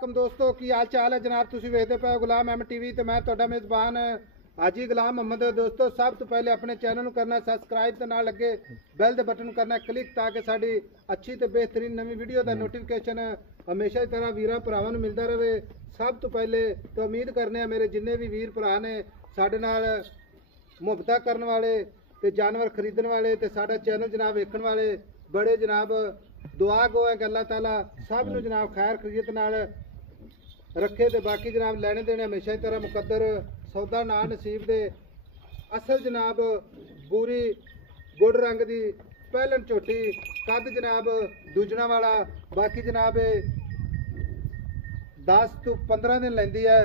वालेकुम दोस्तों की हाल चाल है जनाब। तुसी वेखदे पे गुलाम एम टीवी ते मैं तुहाडा मेजबान हाजी गुलाम मोहम्मद। दोस्तों सब तो पहले अपने चैनल नूं करना सबसक्राइब ते नाल लगे बैल दे बटन करना क्लिक ताकि साडी अच्छी ते बेहतरीन नवी वीडियो दा नोटिफिकेशन हमेशा की तरह वीरां भरावां नूं मिलदा रहे। सब तो पहले तो उम्मीद करने मेरे जिन्ने भी वीर भरा ने साडे नाल मुहब्बत करने वाले ते जानवर खरीदने वाले ते साडा चैनल जनाब वेखण वाले बड़े जनाब दुआ गो है कि अल्लाह ताला सब नूं जनाब खैर खरीत नाल रखे ते बाकी जनाब लैने देने हमेशा की तरह मुकद्दर सौदा ना नसीब दे। असल जनाब बूरी गुड़ रंग दी पहलन झोटी कद जनाब दूजना वाला बाकी जनाब 10 तो 15 दिन लैंदी है।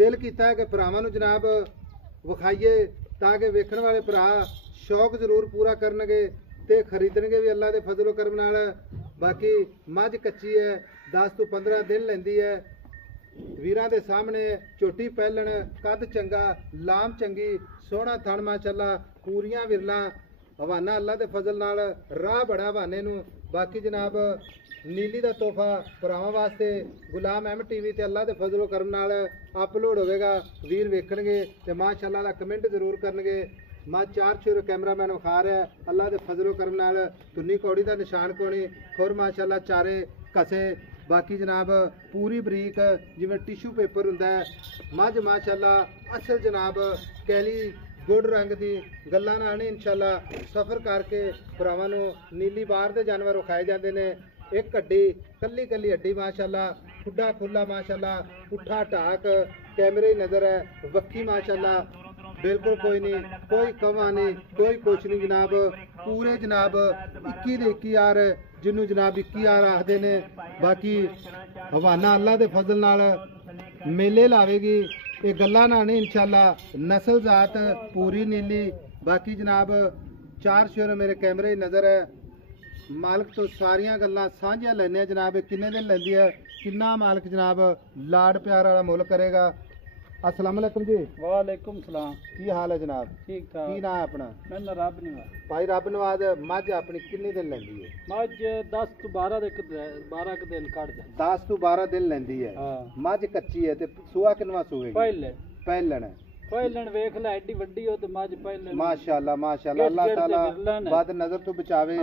दिल कीता है कि भरावां नूं जनाब विखाइए ताकि वेखण वाले भरा शौक जरूर पूरा करनगे ते खरीदणगे भी अल्लाह दे फजलो करम नाल। बाकी मझ कच्ची है 10 तो 15 दिन लैंदी है। वीरां दे सामने झोटी पहलन कद चंगा लाम चंगी सोहना थण माशाअल्लाह पूरियां विरलां हवाना अल्लाह दे फजल नाल राह बड़ा हवाने नूं। बाकी जनाब नीली दा तोहफा भरावां वास्ते गुलाम एम टीवी ते अल्लाह दे फजलो करम नाल अपलोड होवेगा। वीर वेखणगे ते माशाअल्लाह दा कमेंट जरूर करनगे। मां चार चूर कैमरामैन विखा रहा है अल्लाह दे फजलो करम नाल तुन्नी कौड़ी दा निशान कोनी खुर माशाअल्लाह चारे कसे। बाकी जनाब पूरी बरीक जिवें टिशू पेपर हुंदा है मझ माशाअल्लाह असल जनाब कैली गुड़ रंग दी गल्लां नाल इंशाअल्लाह सफ़र करके भरावां नूं नीली बार दे जानवर विखाए जांदे ने। एक हड्डी कल्ली कल्ली हड्डी माशाअल्लाह खुड्डा खुला माशाअल्लाह पुट्ठा ढाक कैमरे नज़र है वक्की माशाअल्लाह बिल्कुल कोई नहीं कोई कमा नहीं कोई कुछ नहीं जनाब पूरे जनाब 21 दे 21 यार जिन्हों जनाब 21 यार आखते ने। बाकी हवाना अल्लाह दे फजल नाल मेले लावेगी ये गल्लां ना नहीं इंशाअल्लाह नस्ल जात पूरी नीली। बाकी जनाब चार शेर मेरे कैमरे नज़र है मालिक तो सारियां गल्लां सांझियां लैने जनाब किन्ने दिन लैंदी है किन्ना मालिक जनाब लाड प्यार वाला मुल करेगा। अस्सलाम वालेकुम जी। वालेकुम सलाम। की हाल है जनाब? ठीक ठाक। की नाम है अपना? मैं रब नवाज। भाई रब नवाज मझ अपनी किन्ने दिन लैंदी है? मझ 10 तो 12 दिन कट जाए 10 तो 12 दिन लैंदी है। हाँ। मझ कच्ची है ते सुआ किनवा सुएगी? पहले पहलन वेख ले एडी वड्डी हो ते मझ पहले माशाअल्लाह माशाअल्लाह अल्लाह ताला बद नजर तो बचावे।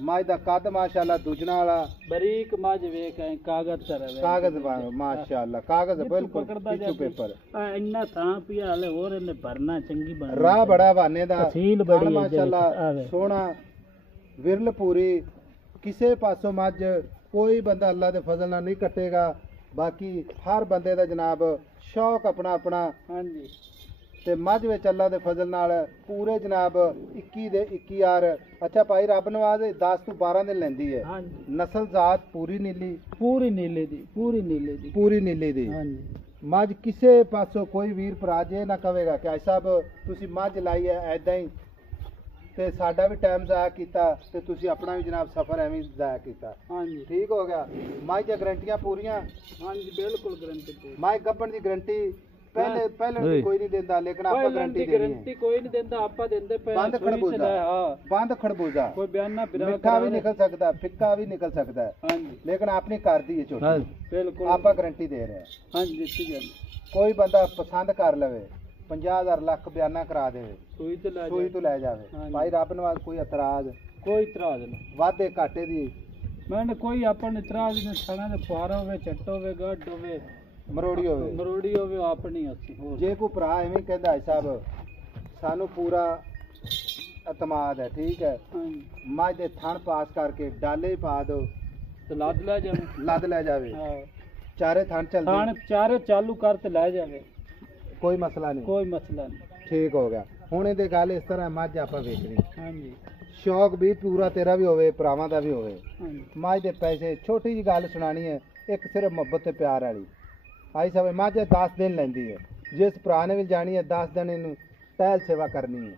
मझ दा कद माशाअल्लाह दूजना वाला बारीक मझ वेख कागज तर कागज माशाअल्लाह कागज बिल्कुल टिश्यू पेपर इन्ना थां पिया हले और इन्ने भरना चंगी बन राह बड़ा बाने दा तहसील बड़ी माशाअल्लाह सोहना विरल पूरी किसे पासों मझ कोई बंदा अल्लाह दे फजल नाल नहीं कटेगा। बाकी हर बंदे दा जनाब शौक अपना अपना। हाँ जी ते मझ विच अल्लाह दे फजल नाल पूरे जनाब 21 दे 21 यार। अच्छा भाई रब नवाज 10 तो 12 दिन लैंदी है। हाँ जी नस्ल जात पूरी नीली पूरी नीली दी। हाँ जी मझ किसे पासों कोई वीर भरा जे ना कहेगा कि आई साहब तुसी मझ लाई है ऐदां ही ते साडा भी टाइम जाया कीता ते तुसी अपना भी जनाब सफर एवं जाया कीता। हाँ जी ठीक हो गया। मझ दी गारंटियां पूरियां? हाँ जी बिल्कुल गारंटी। मझ गब्बन दी गारंटी पहले कोई नहीं देता लेकिन आपा गारंटी कोई नहीं देता आपा देंदे पे बंद खरबूजा बंद खरबूजा कोई बयाना मिठा भी निकल सकता है फिक्का भी निकल सकता है। हाँ जी लेकिन आपने कर दी है छोटी बिल्कुल आपा गारंटी दे रहे हैं। हाँ जी ठीक है। कोई बंदा पसंद कर लवे 50,000 लाख बयाना करा दे सूई तो लै जावे भाई रब नवाज कोई इतराज नहीं वादे घाटे दी मैंने कोई अपन इतराज नहीं। खाना दे फुहारा होवे चट्ट होवे गड्ढ होवे मरोड़ी होवे अपनी अस्सी जे कोई भरा एवें कहंदा है साहब सानू पूरा एतमाद है ठीक है मझ दे थण पास करके डाले पा दो तो लद ले जावे चारे थण चलदे चारे चालू कर ते ले जावे कोई मसला नहीं ठीक हो गया। हुण इहदे गल इस तरह मझ आपां वेखनी। हाँ जी शौक भी पूरा तेरा भी होवे भरावां दा भी होवे। मझ दे पैसे छोटी जी गल सुनानी है एक सिर्फ मुहब्बत ते प्यार वाली। आई सब मझ 10 दिन लैंदी है जिस भरा ने भी जानी है 10 दिन इनू टहल सेवा करनी है।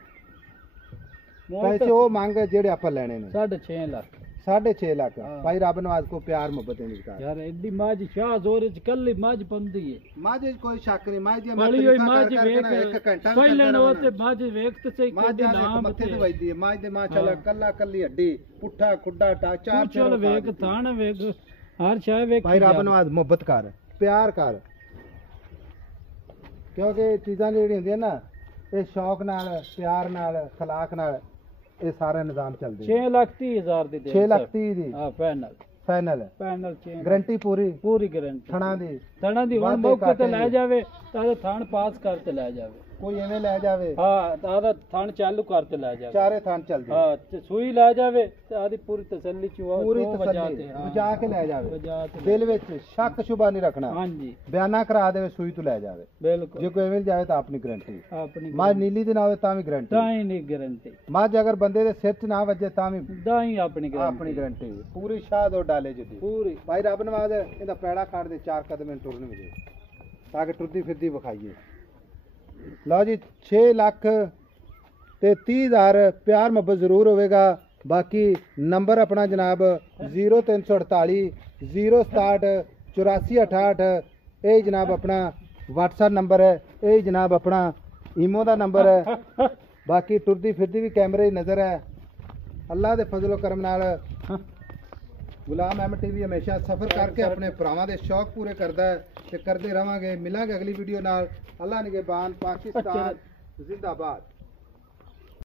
पैसे वो मंग जेड़े आपां लैणे ने 6.5 लाख 6.5 लाख भाई रब नवाज को प्यार मुहब्बत है यार एडी मझ शाह जोर च कल्ली मझ पंदी है मझ कोई शक नहीं मझ दी बड़ी होई मझ वेख एक घंटा पहले नो ते मझ वेख ते सही मझ दे मत्थे ते वजदी है मझ दे माशाल्लाह कल्ला कल्ली हड्डी पुट्ठा खुड्डा टा चार चल वेख थान वेख ਹਰ ਸ਼ੈ ਵੇਖ ਭਾਈ ਰੱਬ ਨਵਾਜ਼ ਮੁਹੱਬਤ ਕਰ, ਪਿਆਰ ਕਰ, ਕਿਉਂਕਿ ਚੀਜ਼ਾਂ ਜਿਹੜੀਆਂ ਹੁੰਦੀਆਂ ਨਾ ਇਹ ਸ਼ੌਕ ਨਾਲ, ਪਿਆਰ ਨਾਲ, ਖਲਾਕ ਨਾਲ ਇਹ ਸਾਰਾ ਨਿਜ਼ਾਮ ਚੱਲਦੇ। 6,30,000 ਦੀ 6,30,000 ਦੀ ਹਾਂ ਫਾਈਨਲ ਫਾਈਨਲ ਗਾਰੰਟੀ ਪੂਰੀ ਗਾਰੰਟੀ ਥਣਾ ਦੀ ਹੁਣ ਮੌਕੇ ਤੇ ਲੈ ਜਾਵੇ ਤਾਂ ਥਣ ਪਾਸ ਕਰਕੇ ਲੈ ਜਾਵੇ, ਕੋਈ ਐਵੇਂ ਲੈ ਜਾਵੇ ਹਾਂ ਤਾਂ ਥਣ ਚਾਲੂ ਕਰਕੇ ਲੈ ਜਾਵੇ, ਚਾਰੇ ਥਣ ਚੱਲਦੇ ਹਾਂ ਤੇ ਸੂਈ ਲੈ ਜਾਵੇ ਤੇ ਆਦੀ ਪੂਰੀ ਤਸੱਲੀ ਚੁਆ ਪੂਰੀ ਤਸੱਲੀ ਵਜਾ ਕੇ ਲੈ ਜਾਵੇ, ਦਿਲ ਵਿੱਚ ਸ਼ੱਕ ਸ਼ੁਬਾ ਨਹੀਂ ਰੱਖਣਾ। ਹਾਂਜੀ ਬਿਆਨਾ ਕਰਾ ਦੇਵੇ ਸੂਈ ਤੋਂ ਲੈ ਜਾਵੇ ਬਿਲਕੁਲ, ਜੇ ਕੋਈ ਐਵੇਂ ਜਾਵੇ ਤਾਂ ਆਪਣੀ ਗਾਰੰਟੀ। ਮੱਝ ਨੀਲੀ ਦੇ ਨਾ ਹੋਵੇ ਤਾਂ ਵੀ ਗਾਰੰਟੀ, ਤਾਂ ਹੀ ਨਹੀਂ ਗਾਰੰਟੀ। ਮੱਝ ਅਗਰ ਬੰਦੇ ਦੇ ਸਿਰ 'ਚ ਨਾ ਵੱਜੇ ਤਾਂ ਵੀ ਆਪਣੀ ਗਾਰੰਟੀ ਪੂਰੀ ਸ਼ਾਹ ਦੋ ਡਾਲੇ ਜਿੱਦੀ ਪੂਰੀ। ਭਾਈ ਰੱਬ ਨਵਾਜ਼ ਇਹਦਾ ਪੈੜਾ ਕੱਢ ਦੇ 4 ਕਦਮ ਟੁਰਨ ਵਜੇ ਤਾਂ ਕਿ ਟੁਰਦੀ ਫਿਰਦੀ ਵਿਖਾਈਏ। ਲਓ ਜੀ 6,30,000 ਪਿਆਰ ਮੁਹੱਬਤ ਜ਼ਰੂਰ ਹੋਵੇਗਾ। ਬਾਕੀ ਨੰਬਰ ਆਪਣਾ ਜਨਾਬ 0348 067 8468 ਇਹ ਜਨਾਬ ਆਪਣਾ WhatsApp ਨੰਬਰ ਹੈ, ਇਹ ਜਨਾਬ ਆਪਣਾ ਈਮੋ ਦਾ ਨੰਬਰ ਹੈ। ਬਾਕੀ ਟੁਰਦੀ ਫਿਰਦੀ ਵੀ ਕੈਮਰੇ ਦੀ ਨਜ਼ਰ ਹੈ। ਅੱਲਾ ਦੇ ਫਜ਼ਲ ਕਰਮ ਨਾਲ ਗੁਲਾਮ ਅਹਿਮਦ TV ਹਮੇਸ਼ਾ ਸਫ਼ਰ ਕਰਕੇ ਆਪਣੇ ਭਰਾਵਾਂ ਦੇ ਸ਼ੌਕ ਪੂਰੇ ਕਰਦਾ ਹੈ ਤੇ ਕਰਦੇ ਰਵਾਂਗੇ। ਮਿਲਾਂਗੇ ਅਗਲੀ ਵੀਡੀਓ ਨਾਲ। ਅੱਲਾ ਨਿਗਹਿਬਾਨ। ਪਾਕਿਸਤਾਨ ਜ਼ਿੰਦਾਬਾਦ।